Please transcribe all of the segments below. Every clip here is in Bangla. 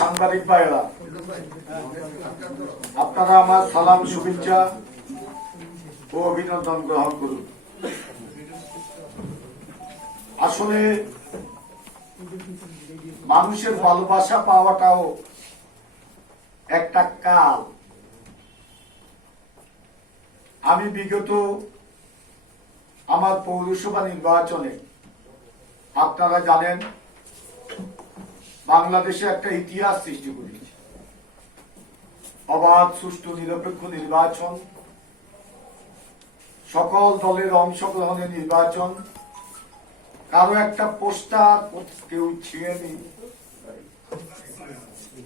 সাংবাদিক ভাইরা, আপনারা আমার সালাম, শুভেচ্ছা ও অভিনন্দন গ্রহণ করুন। আসলে মানুষের ভালোবাসা পাওয়াটাও একটা কাল। আমি বিগত আমার পৌরসভা নির্বাচনে আপনারা জানেন বাংলাদেশে একটা ইতিহাস সৃষ্টি করেছে। অবাধ, সুষ্ঠু, নিরপেক্ষ নির্বাচন, সকল দলের অংশগ্রহণের নির্বাচন, কারো একটা পোস্টার কেউ ছিঁড়েনি,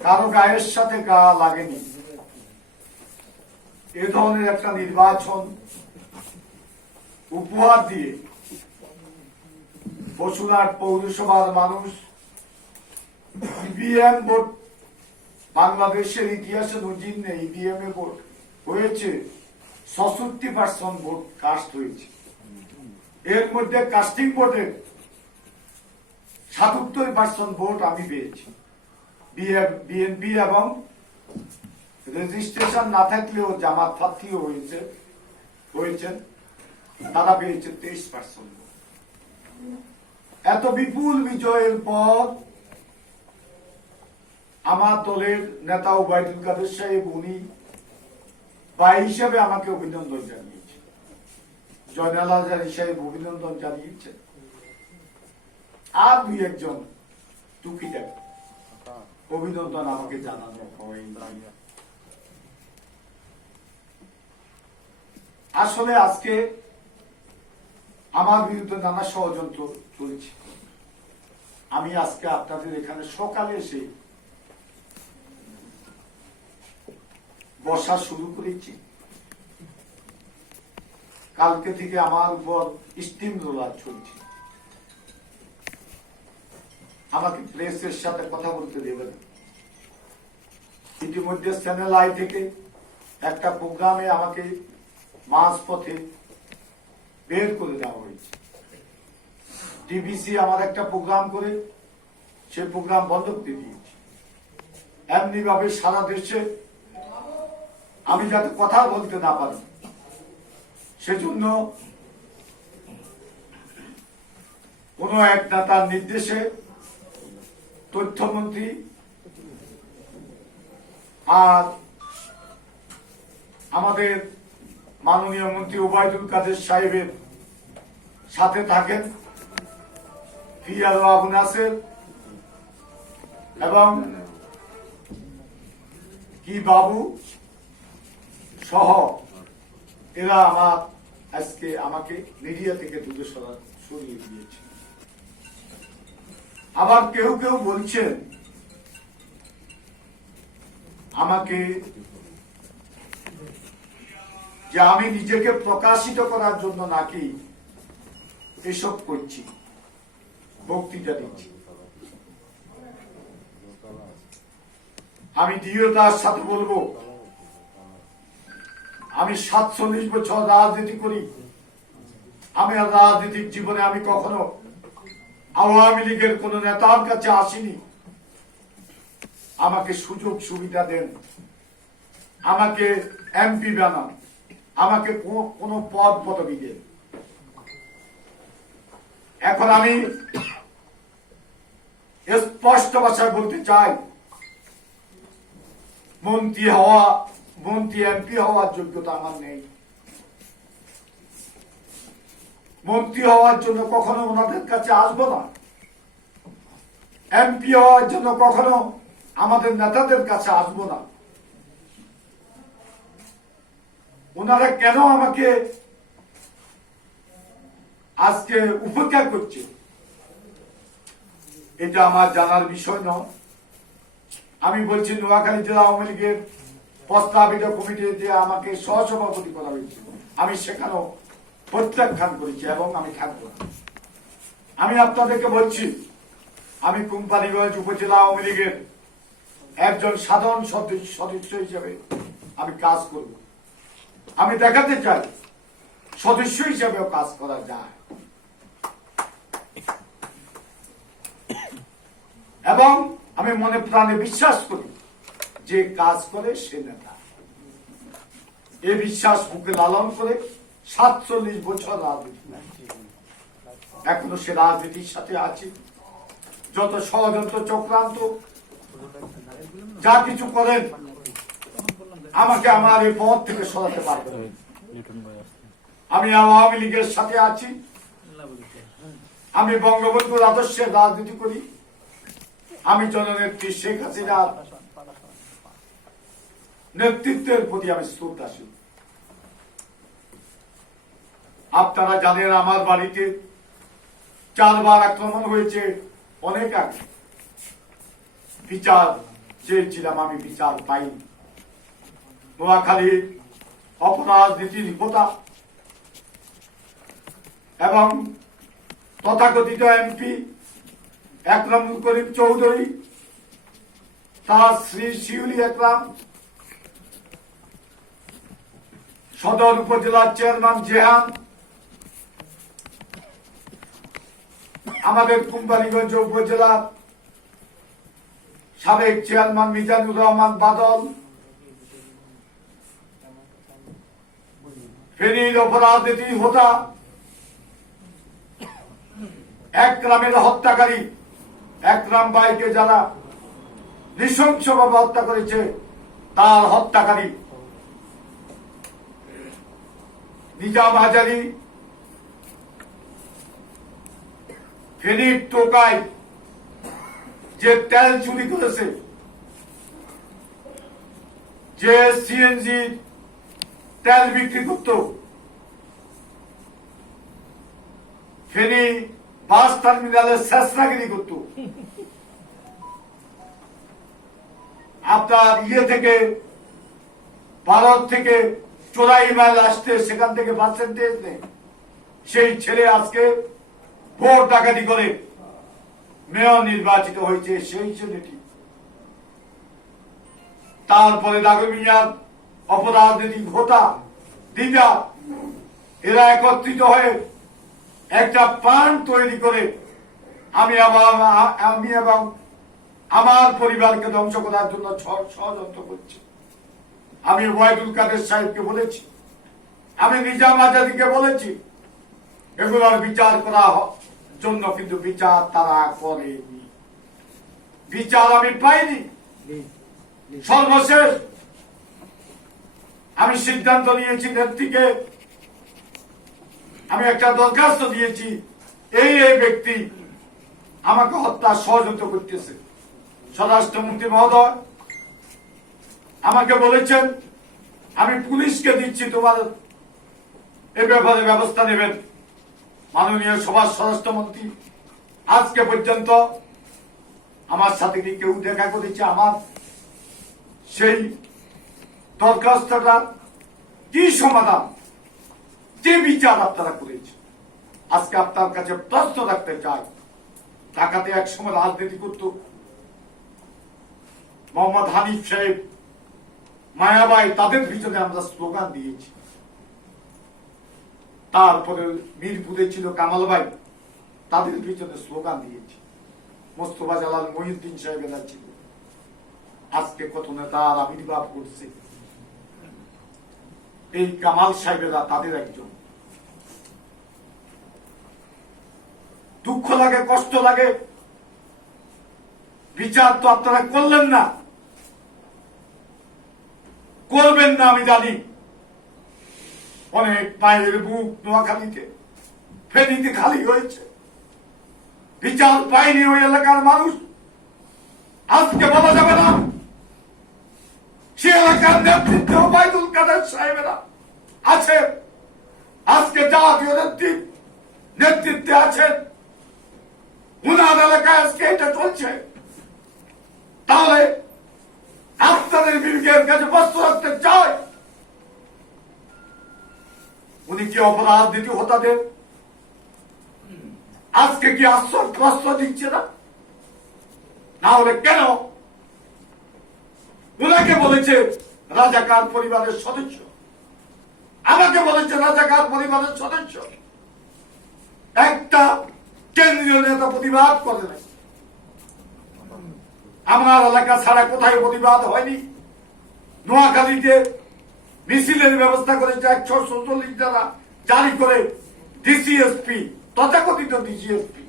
কারো গায়ের সাথে গা লাগেনি। এ ধরনের একটা নির্বাচন উপহার দিয়ে বসুরহাট পৌরসভার মানুষ ইভিএম ভোট, বাংলাদেশের ইতিহাসে নজির নেই, ইভিএম এ ভোট হয়েছে 66% ভোট কাস্ট হয়েছে। এর মধ্যে কাস্টিং ভোটের 77% ভোট আমি পেয়েছি। বিএনপি এবং রেজিস্ট্রেশন না থাকলেও জামাত প্রার্থীও হয়েছেন, তারা পেয়েছে 23%। এত বিপুল বিজয়ের পর আমার দলের নেতা ওবায়দুল কাদের সাহেব, উনি ভাই হিসেবে আমাকে অভিনন্দন জানিয়েছে, জয়নাল হাজারী সাহেব অভিনন্দন জানিয়েছে, আর দুই একজন টুকিটাকি অভিনন্দন আমাকে জানানো হয়। আসলে আজকে আমার বিরুদ্ধে নানা ষড়যন্ত্র চলছে। আমি আজকে আপনাদের এখানে সকালে এসে বসা শুরু করেছি। কালকে থেকে আমার উপর স্টিম রোলার চলছে। আমাকে প্রেসের সাথে কথা বলতে দেবে না। ইতিমধ্যে চ্যানেল আই থেকে একটা প্রোগ্রামে আমাকে মাঝপথে বের করে দেওয়া হয়েছে। টিবিসি আমার একটা প্রোগ্রাম করে সে প্রোগ্রাম বন্ধ করে দিয়েছে। এমনি ভাবে সারা দেশে আমি যাতে কথা বলতে না পারি সেজন্য কোন এক নেতার নির্দেশে তথ্যমন্ত্রী আর আমাদের মাননীয় মন্ত্রী ওবায়দুল কাদের সাহেবের সাথে থাকেন পিআরও আবু নাসের এবং কি বাবু সহ, এরা আজকে আমাকে মিডিয়া থেকে দূরে সরিয়ে দিয়েছে। আবার কেউ কেউ বলছেন আমাকে যে আমি নিজেকে প্রকাশিত করার জন্য নাকি এসব করছি, বক্তৃতা দিচ্ছি। আমি দৃঢ়তার সাথে বলবো, আমি 47 বছর রাজনীতি করি। আমি রাজনৈতিক জীবনে আমি কখনো আওয়ামী লীগের কোন নেতার কাছে আসিনি। আমাকে সুযোগ সুবিধা দেন, আমাকে এমপি বানান, আমাকে কোন পদ পদবি দেন। এখন আমি স্পষ্ট ভাষায় বলতে চাই, মন্ত্রী এমপি হওয়ার যোগ্যতা আমার নেই। মন্ত্রী হওয়ার জন্য কখনো ওনাদের কাছে আসবো না। এমপি হওয়ার জন্য কখনো আমাদের নেতাদের কাছে আসবো না। ওনারা কেন আমাকে আজকে উপেক্ষা করছে এটা আমার জানার বিষয় নয়। আমি বলছি, নোয়াখালী জেলা আওয়ামী লীগের প্রস্তাবিত কমিটিতে আমাকে সহসভাপতি করা হয়েছে, আমি সেখানেও প্রত্যাখ্যান করেছি এবং আমি থাকবো না। আমি আপনাদেরকে বলছি, আমি কোম্পানিগঞ্জ উপজেলা আওয়ামী লীগের একজন সাধারণ সদস্য হিসেবে আমি কাজ করব। আমি দেখাতে চাই সদস্য হিসেবেও কাজ করা যায় এবং আমি মনে প্রাণে বিশ্বাস করি যে কাজ করে সে নেতা। এ বিশ্বাস বুকে লালন করে 47 বছর রাজনীতি, এখনো সে রাজনীতির সাথে আছি। যত ষড়যন্ত্র চক্রান্ত যা কিছু করেন আমাকে আমার এই পথ থেকে সরাতে পারবে। আমি আওয়ামী লীগের সাথে আছি, আমি বঙ্গবন্ধুর আদর্শে রাজনীতি করি, আমি জননেত্রী শেখ হাসিনার নেতৃত্বের প্রতি আমি শ্রদ্ধাশীল। আপনারা জানেন আমার বাড়িতে 4 বার আক্রমণ হয়েছে অনেক আগে। বিচার চেয়েছিলাম, আমি বিচার পাইনি। নোয়াখালীর অপরাজনীতির হোতা এবং তথাকথিত এমপি একরামুল করিম চৌধুরী, তার শ্রী শিউলি একরাম, সদর উপজেলার চেয়ারম্যান জেহান, আমাদের কোম্পানিগঞ্জ উপজেলার সাবেক চেয়ারম্যান মিজানুর রহমান বাদল, ফেনীর অপরাজনীতি হোতা একরামের হত্যাকারী একরাম ভাইকে যারা নৃশংসভাবে হত্যা করেছে, তার হত্যাকারী নিজাম হাজারী, ফেনীর টোকায় যে তেল চুরি করেছে, যে সিএনজি তেল বিক্রি করত, ফেনী বাস টার্মিনালে শেষরাগিরি করত, আপনার থেকে ভারত থেকে 84 মাইল আসতে সেখান থেকে পার্সেন্টেজ নেই, সেই ছেলে আজকে ভোট ডাকাতি করে মেয়র নির্বাচিত হয়েছে। সেই ছেলেটি তারপরে দাগমিয়ার অপরাজনীতিক হোতা দিদা, এরা একত্রিত হয়ে একটা প্ল্যান তৈরি করে আমি এবং আমার পরিবারকে ধ্বংস করার জন্য ষড়যন্ত্র করছি। আমি ওয়াইদুল কাদের সাহেবকে বলেছি, আমি নিজাম আজাদীকে বলেছি, এগুলোর বিচার করা জন্য, কিন্তু বিচার তারা করেনি। বিচার আমি পাইনি। সর্বশেষ আমি সিদ্ধান্ত নিয়েছি, নেত্রীকে আমি একটা দরখাস্ত দিয়েছি, এই ব্যক্তি আমাকে হত্যা ষড়যন্ত্র করতেছে। স্বরাষ্ট্রমন্ত্রী মহোদয় আমাকে বলেছেন, আমি পুলিশকে দিচ্ছি, তোমার এ ব্যাপারে ব্যবস্থা নেবেন। মাননীয় সভার স্বরাষ্ট্রমন্ত্রী আজকে পর্যন্ত আমার সাথে কি কেউ দেখা করেছে? আমার সেই দরখাস্তটা কি সমাধান, যে বিচার আপনারা করেছেন? আজকে আপনার কাছে প্রশ্ন রাখতে চাই, ঢাকাতে একসময় রাজনীতি করত মোহাম্মদ হানিফ সাহেব, মায়াবাই, তাদের পিছনে আমরা স্লোগান দিয়েছি। তারপরে মিরপুরে ছিল কামাল ভাই, তাদের পিছনে স্লোগান দিয়েছি। মোস্তফা জালাল, মহিউদ্দিন সাহেবেরা ছিল। আজকে কত নেতার আবির্ভাব করছে, এই কামাল সাহেবেরা তাদের একজন। দুঃখ লাগে, কষ্ট লাগে, বিচার তো আপনারা করলেন না, করবেন না আমি জানি। অনেক পায়ের বুক নোয়াখালীতে, ফেনীতে খালি হয়েছে, বিচার পায়নি ওই এলাকার মানুষ। আজকে বলা যাবে না সে এলাকার নেতৃত্বে ওবায়দুল কাদের সাহেবেরা আছে, আজকে জাতীয় নেতৃত্বে আছেন, উনার এলাকায় আজকে এটা চলছে। তাহলে আপনাদের বিবেকের কাছে প্রশ্ন রাখতে চাই, উনি কি অপরাজনীতি হোতাদের আজকে কি আশ্রয় প্রশ্ন দিচ্ছে না? না হলে কেন উনাকে বলেছে রাজাকার পরিবারের সদস্য? আমাকে বলেছে রাজাকার পরিবারের সদস্য। একটা কেন্দ্রীয় নেতা প্রতিবাদ করে নাই। আমার এলাকা ছাড়া কোথায় প্রতিবাদ হয়নি। নোয়াখালীতে মিছিলের ব্যবস্থা করেছে 147 দ্বারা জারি করে ডিসিএসপি, তথাকথিত ডিসিএসপি।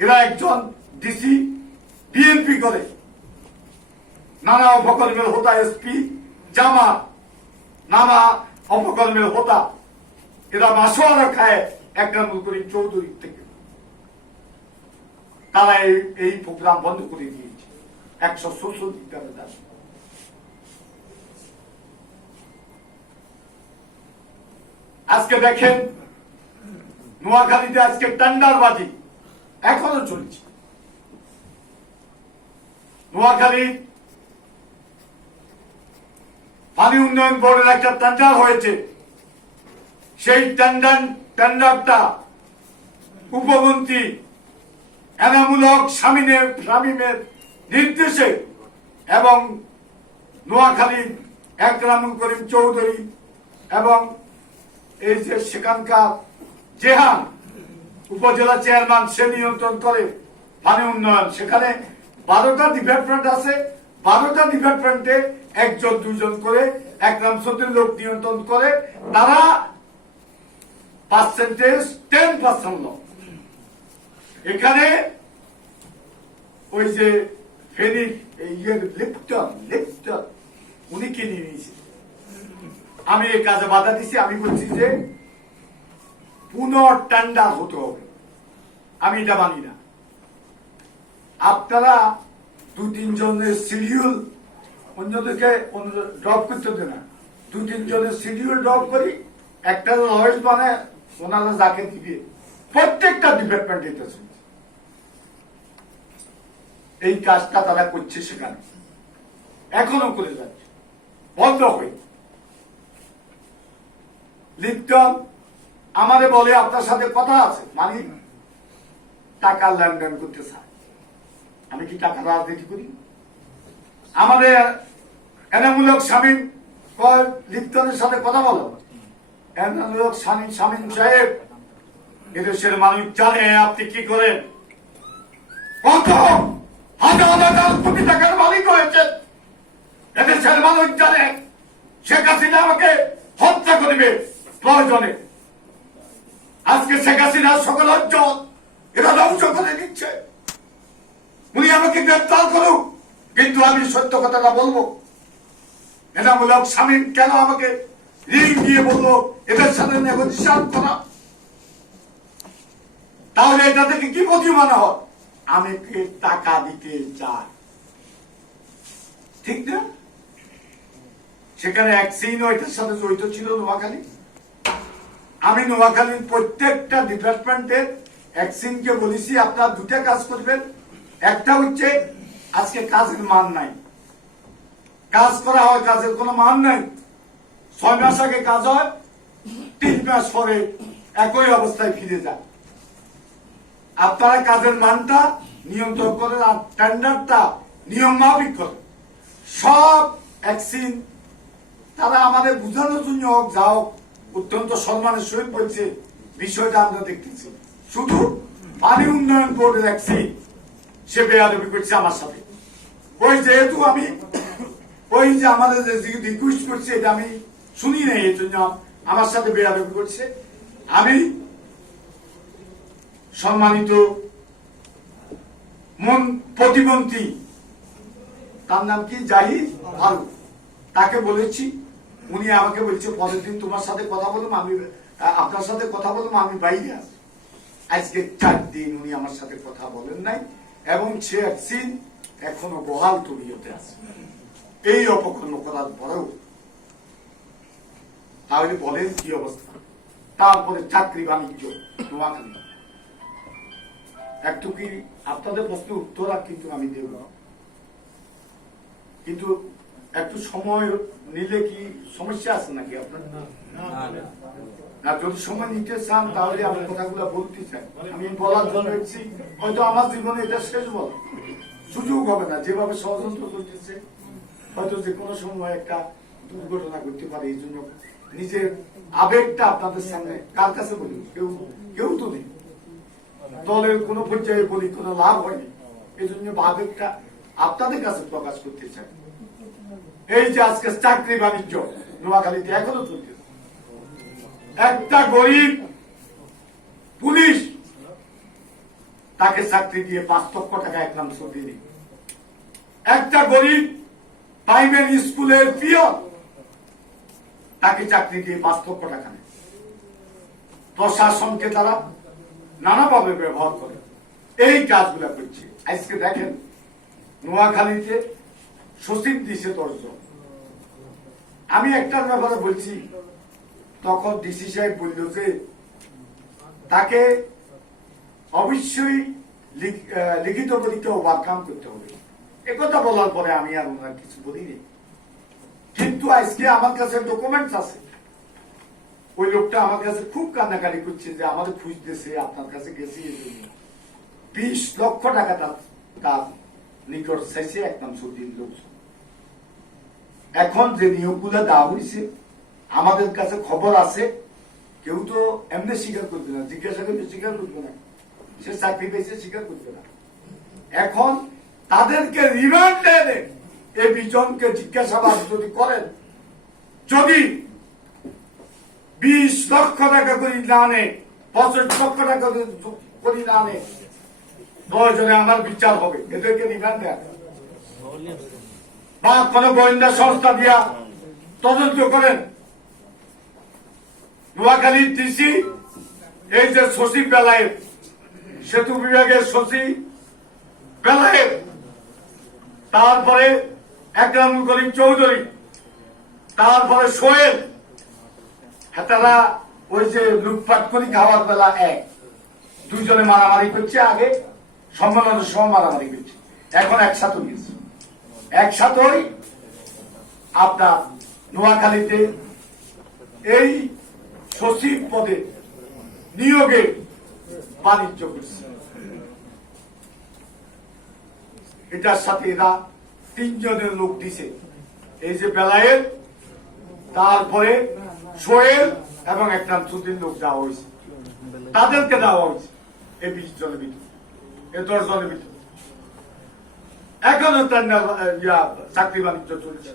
এরা একজন ডিসি বিএনপি করে, নানা অপকর্মের হোতা এসপি জামা, নানা অপকর্মের হোতা। এরা মাসোয়ারা খায় একরামুল করিম চৌধুরী থেকে। তারা এই প্রোগ্রাম বন্ধ করে দিয়েছে 147 দ্বারা। আজকে দেখেন নোয়াখালীতে আজকে টেন্ডারবাজি এখনো চলছে। নোয়াখালী পানি উন্নয়ন বোর্ডের একটা টেন্ডার হয়েছে। সেই টেন্ডারটা উপমন্ত্রী এনামুল হক শামীমের নির্দেশে এবং নোয়াখালীর একরামুল করিম চৌধুরী এবং এই যে সেখানকার জেহান উপজেলা চেয়ারম্যান, সে নিয়ন্ত্রণ করে পানি উন্নয়ন। সেখানে 12টা ডিপার্টমেন্ট আছে। 12টা ডিপার্টমেন্টে 1-2 করে একরাম চৌধুরী লোক নিয়ন্ত্রণ করে। তারা পার্সেন্টেজ 10% লোক। এখানে ওই যে ফেনীর লিপ্টন উনি কিনে নিয়েছে। আমি এই কাজে বাধা দিছি। আমি বলছি যে পুনঃ টেন্ডার হতে হবে। আমি এটা মানি না। আপনারা 2-3 জনের শিডিউল অন্যদেরকে ড্রপ করতে দেন না। 2-3 জনের শিডিউল ড্রপ করি, একটা লয়েস মানে ওনারা যাকে দিবে প্রত্যেকটা ডিপার্টমেন্ট এটা শুনছে। এই কাজটা তারা করছে, সেখানে এখনো করে যাচ্ছে, বন্ধ হয়ে। লিপ্টন আমারে বলে আপনার সাথে কথা আছে, মানে টাকার লেনদেন করতে চায়। আমি কি টাকা রাজনীতি করি? আমাদের এনামুল হক শামীম কয় লিপ্টনের সাথে কথা বলো। এনামুল হক শামীম সাহেব, এদেশের মানুষ জানে আপনি কি করেন। কত হাজার কোটি টাকার মালিক হয়েছে এদেশের মানুষ জানে। শেখ হাসিনা আমাকে হত্যা করবে প্রয়োজনে। আজকে শেখ হাসিনার সকল অর্জন এরা ধ্বংস করে দিচ্ছে। উনি আমাকে গ্রেপ্তার করুক, কিন্তু আমি সত্য কথাটা বলবো। এনামুল হক শামীম কেন আমাকে রিং দিয়ে বললো এদের সাথে নেগোসিয়েশন করা? তাহলে এটা থেকে কি প্রতিমান হয়? আমি টাকা দিতে চাই, ঠিক না? সেখানে এক সিনও এটার সাথে জড়িত ছিল নোয়াখালী। আমি নোয়াখালীর প্রত্যেকটা ডিপার্টমেন্টের এক সিনকে বলেছি আপনারা 2টা কাজ করবেন। একটা হচ্ছে আজকে কাজের মান নাই, কাজ করা হয়, কাজের কোনো মান নাই। 6 মাস আগে কাজ হয়, 3 মাস পরে একই অবস্থায় ফিরে যায়। আপনারা কাজের মানটা নিয়ন্ত্রণ করেন আর টেন্ডারটা নিয়ম মাফিক করেন। সব ভ্যাকসিন তারা আমাদের বুঝানোর জন্য হোক যা হোক অত্যন্ত সম্মানের সহিত বলছে, বিষয়টা আমরা দেখতেছি। শুধু পানি উন্নয়ন বোর্ডের ভ্যাকসিন সে বেয়াদবি করছে আমার সাথে। ওই যেহেতু আমি ওই যে আমাদের যে রিকোয়েস্ট করছে এটা আমি শুনি নাই, এই জন্য আমার সাথে বেয়াদবি করছে। আমি সম্মানিত প্রতিমন্ত্রী, তার নাম কি জাহিদ ফারুক, তাকে বলেছি। উনি আমাকে বলছে পরের দিন তোমার সাথে কথা বললাম, আমি আপনার সাথে কথা বললাম, আমি বাইরে আছি। আজকে 4 দিন উনি আমার সাথে কথা বলেন নাই এবং সে ভ্যাকসিন এখনো বহাল তবিয়তে আছে এই অপকর্ম করার পরেও। তাহলে বলেন কি অবস্থা? তারপরে চাকরি বাণিজ্য নোয়াখালী। একটু কি আপনাদের প্রশ্নের উত্তর কিন্তু আমি দেব, কিন্তু একটু সময় নিলে কি সমস্যা আছে নাকি আপনার? না, যদি সময় নিতে চান তাহলে আমি কথাগুলো বলতে চাই। আমি বলার জন্য এসেছি, হয়তো আমার জীবনে এটা শেষ বল, সুযোগ হবে না। যেভাবে ষড়যন্ত্র করতেছে হয়তো যে কোনো সময় একটা দুর্ঘটনা ঘটতে পারে, এই জন্য নিজের আবেগটা আপনাদের সামনে কার কাছে বলি, কেউ কেউ তো নেই, দলের কোনো পর্যায়ে বলি কোনো লাভ হয়নি, এই জন্য আবেগটা আপনাদের কাছে প্রকাশ করতে চাই। এই যে আজকে চাকরি বাণিজ্য নোয়াখালীতে এখনো চলছে, একটা গরিব পুলিশ তাকে চাকরি দিয়ে 5 লক্ষ টাকা একরাম চৌধুরী নেই, একটা গরিব প্রাইমারি স্কুলের পিয়ন তাকে চাকরি দিয়ে 5 লক্ষ টাকা নেয়। প্রশাসনকে তারা নানাভাবে ব্যবহার করে এই কাজগুলা করছে। আজকে দেখেন নোয়াখালীতে সচিব দিছে 10 জন। আমি একটার ব্যাপারে বলছি, তখন ডিসি সাহেব বলল যে তাকে অবশ্যই লিখিত পরীক্ষা ওভারকাম করতে হবে। একথা বলার পরে আমি আর ওনার কিছু বলিনি, কিন্তু আজকে আমার কাছে ডকুমেন্টস আছে, ওই লোকটা আমার কাছে খুব কান্নাকাটি করছে যে আমাদের খুঁজতেছে, আপনার কাছে গেছি 20 লক্ষ টাকা তার নিকট চাইছে একদম সত্যির লোক। এখন যে নিয়োগগুলো দেওয়া হয়েছে আমাদের কাছে খবর আছে, কেউ তো এমনি স্বীকার করবে না, জিজ্ঞাসা করলে স্বীকার করবে না, সে চাকরি পেয়েছে স্বীকার করবে না। এখন তাদেরকে রিমান্ডে এনে এই 20 জনকে জিজ্ঞাসাবাদ যদি করেন, যদি 20 লক্ষ টাকা করে না নেয়, 65 লক্ষ টাকা করে না নেয়, 10 জনে আমার বিচার হবে, এদেরকে রিমান্ড দেয়া বা কোন গোয়েন্দা সংস্থা দিয়া তদন্ত করেন। নোয়াখালীর ডিসি, এই যে সচিব বেলায়েত, সেতু বিভাগের সচিব বেলায়েত, তারপরে একরামুল করিম চৌধুরী, তারপরে সোহেল, তারা ওই যে লুটপাট করি খাওয়ার বেলা 2 জনে মারামারি করছে, আগে সম্মেলনের সময় মারামারি করছে, এখন একসাথে গেছে, একসাথেই আপনার নোয়াখালীতে এই সচিব পদে নিয়োগে বাণিজ্য করছে। এটার সাথে এরা 3 জনের লোক দিছে, এই যে বেলায়েত, তারপরে সোহেল এবং একটা সুদিন লোক দেওয়া হয়েছে, তাদেরকে দেওয়া হয়েছে এই 20 জনের ভিতরে, এই 10 জনের ভিতরে। এখনো চাকরি বাণিজ্য চলছে।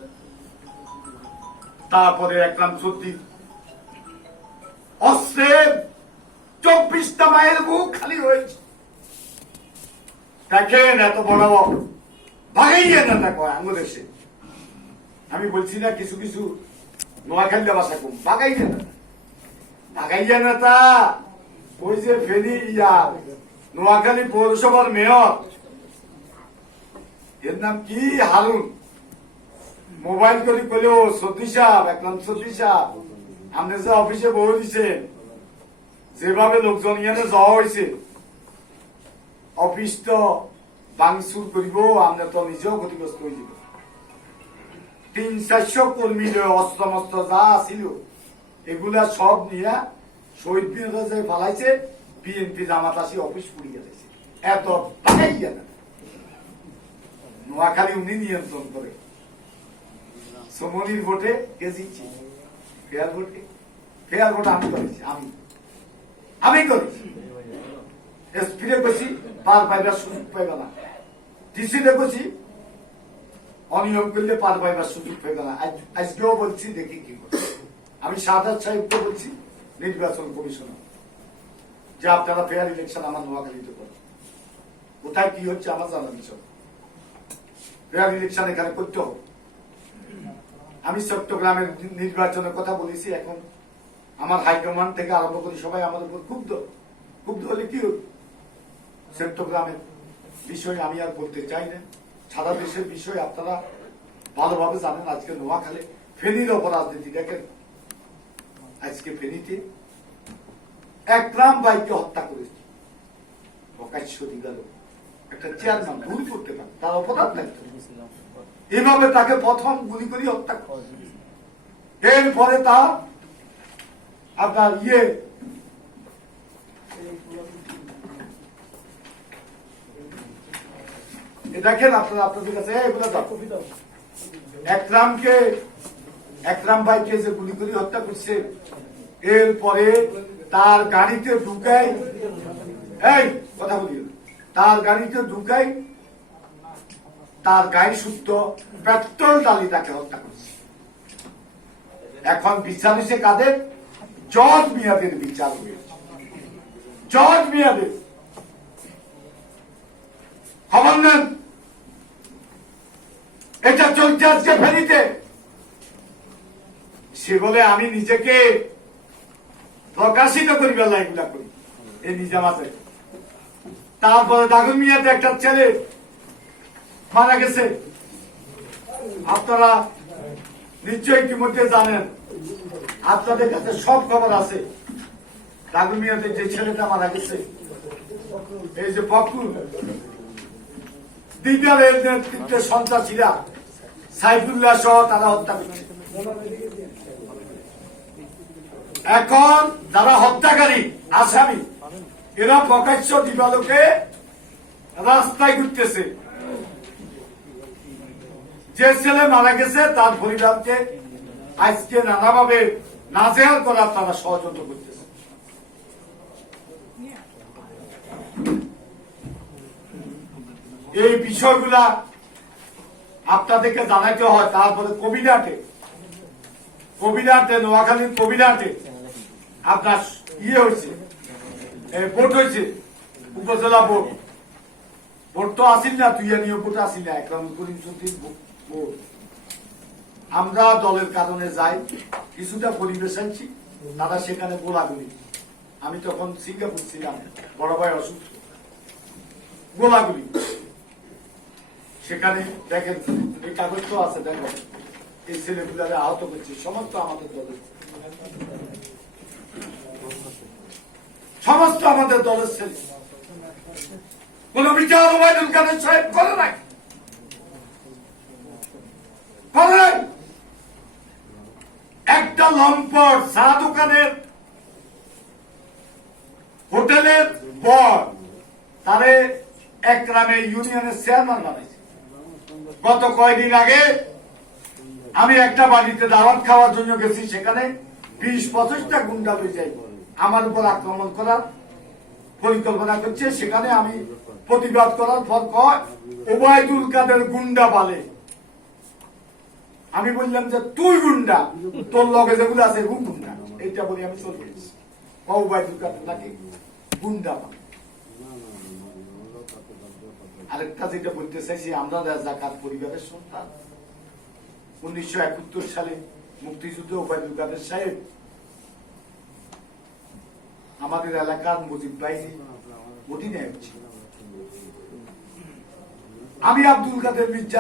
তারপরে একরাম চৌধুরী অস্ত্রে 24টা মাইল বুক খালি হয়েছে। দেখেন এত বড় ভাগাইয়া নেতা কয় আঙ্গুদেশে, আমি বলছি না কিছু কিছু নোয়াখালী ভাষা কম, ভাগাইয়া নেতা, ভাগাইয়া নেতা ওই যে ফেনী নোয়াখালী পৌরসভার মেয়র, এর নাম কি হারুন, মোবাইল করে বলে ও সত্যি সাহেব, একদম সত্যি সাহেব, আপনি যে অফিসে বই দিচ্ছেন, যেভাবে লোকজন এখানে যাওয়া হয়েছে, অফিস তো ভাঙচুর করিব, আমরা তো নিজেও ক্ষতিগ্রস্ত হয়ে যাব। 300-400 কর্মী অস্ত্র মস্ত্র যা ছিল এগুলা সব নিয়ে শহীদ মিনারে ফালাইছে, বিএনপি জামাত আসি অফিস পুড়িয়ে গেছে। এত ভাগাইয়া না, নোয়াখালী উনি নিয়ন্ত্রণ করে। সমনির ভোটে কে জিতছে? ফেয়ার ভোটে, ফেয়ার ভোট আমি করেছি, আমি করেছি। এসপিরে কছি পার পাইবার সুযোগ পাইবা না, ডিসিতে কছি অনিয়ম করলে পার পাইবার সুযোগ পাইবা না। আজকেও বলছি, দেখি কি করছে। আমি শাহাদাত সাহেবকে বলছি, নির্বাচন কমিশনার, যে আপনারা ফেয়ার ইলেকশন আমার নোয়াখালীতে করেন। কোথায় কি হচ্ছে আমার জানা বিষয়, ফেয়ার ইলেকশন এখানে করতে হবে। আমি চট্টগ্রামের নির্বাচনের কথা বলেছি, এখন আমার হাইকমান্ড থেকে আরম্ভ করে সবাই আমাদের উপর ক্ষুব্ধ। ক্ষুব্ধ হলে কি হবে? চট্টগ্রামের বিষয় আমি আর বলতে চাই না, সারা দেশের বিষয় আপনারা ভালোভাবে জানেন। আজকে নোয়াখালী ফেনীর অপরাজনীতি দেখেন, আজকে ফেনীতে একরাম ভাইকে হত্যা করেছে, প্রকাশ্য দিগাল একটা চেয়ারম্যান ভুল করতে পারে, তার অপরাধ থাকতে, এভাবে তাকে প্রথম গুলি করে হত্যা করে। এরপরে তা আপনার দেখেন আপনারা, আপনাদের কাছে একরামকে একরাম ভাইকে যে গুলি করে হত্যা করছে, এরপরে তার গাড়িতে ঢুকাই, এই কথা বলি, তার গাড়িতে ঢুকাই তার গাড়ি শুদ্ধ পেট্রোল ডালি তাকে হত্যা করছে। এখন বিচার হয়েছে কাদের? জজ মিয়াদের বিচার হয়েছে, জজ মিয়াদের। খবর নেন, এটা চলছে আজকে ফেরিতে। সে বলে আমি নিজেকে প্রকাশিত করি, বেলা এগুলা করি, এই নিজামাতে। তারপরে দাগুন মিয়াতে একটা ছেলে মারা গেছে, আপনারা নিশ্চয়ই ইতিমধ্যে জানেন, আপনাদের কাছে সব খবর আছে। দাগুন মিয়াতে যে ছেলেটা মারা গেছে, এই যে ফখরুল, দিদারের নেতৃত্বে সন্ত্রাসীরা সাইফুল্লাহ সহ তারা হত্যা করছে। এখন যারা হত্যাকারী আসামি, এরা প্রকাশ্য দিবালোকে রাস্তায় ঘুরতেছে। যে ছেলে মারা গেছে তার পরিবারকে আজকে নানাভাবে নাজেহাল করার তারা ষড়যন্ত্র করতেছে। এই বিষয়গুলা আপনাদেরকে জানাইতে হয়। তারপরে কবিরাটে নোয়াখালীর কবিরাটে আপনার হয়েছে, ভোট হয়েছে, উপজেলা ভোট। ভোট তো আসিল না, তুই নিয়ে ভোট আসিল না, ভোট। আমরা দলের কারণে যাই, কিছুটা পরিবেশ আনছি, তারা সেখানে গোলাগুলি। আমি তখন সিঙ্গাপুর ছিলাম, বড় ভাই অসুস্থ, গোলাগুলি সেখানে। দেখেন এই কাগজ তো আছে, দেখেন এই ছেলেগুলারে আহত করছে, সমস্ত আমাদের দলের, সমস্ত আমাদের দলের ছেলে। কোন বিচার ওবায়দুল কাদের সাহেব করে নাই, করে নাই। একটা লম্পট চা দোকানের হোটেলের বর তারে একরামে ইউনিয়নের চেয়ারম্যান বানাইছে। গত কয়েকদিন আগে আমি একটা বাড়িতে দাওয়াত খাওয়ার জন্য গেছি, সেখানে 20-25টা গুন্ডা হয়ে যায় আমার উপর আক্রমণ করার পরিকল্পনা করছে। সেখানে আমি প্রতিবাদ করার পর কয় ওবায়দুল কাদের গুন্ডা বলে। আমি বললাম যে তুই গুন্ডা, তোর লগে যেগুলো আছে গুন্ডা, এইটা বলি আমি চলে গেছি। ওবায়দুল কাদের নাকি গুন্ডা বলে। আরেকটা যেটা বলতে চাইছি, আমরা রাজাকার পরিবারের সন্তান। 1971 সালে মুক্তিযুদ্ধে ওবায়দুল কাদের সাহেব আমাদের এলাকার মুজিব বাহিনী অধীনে ছিল। আমি আব্দুল কাদের মির্জা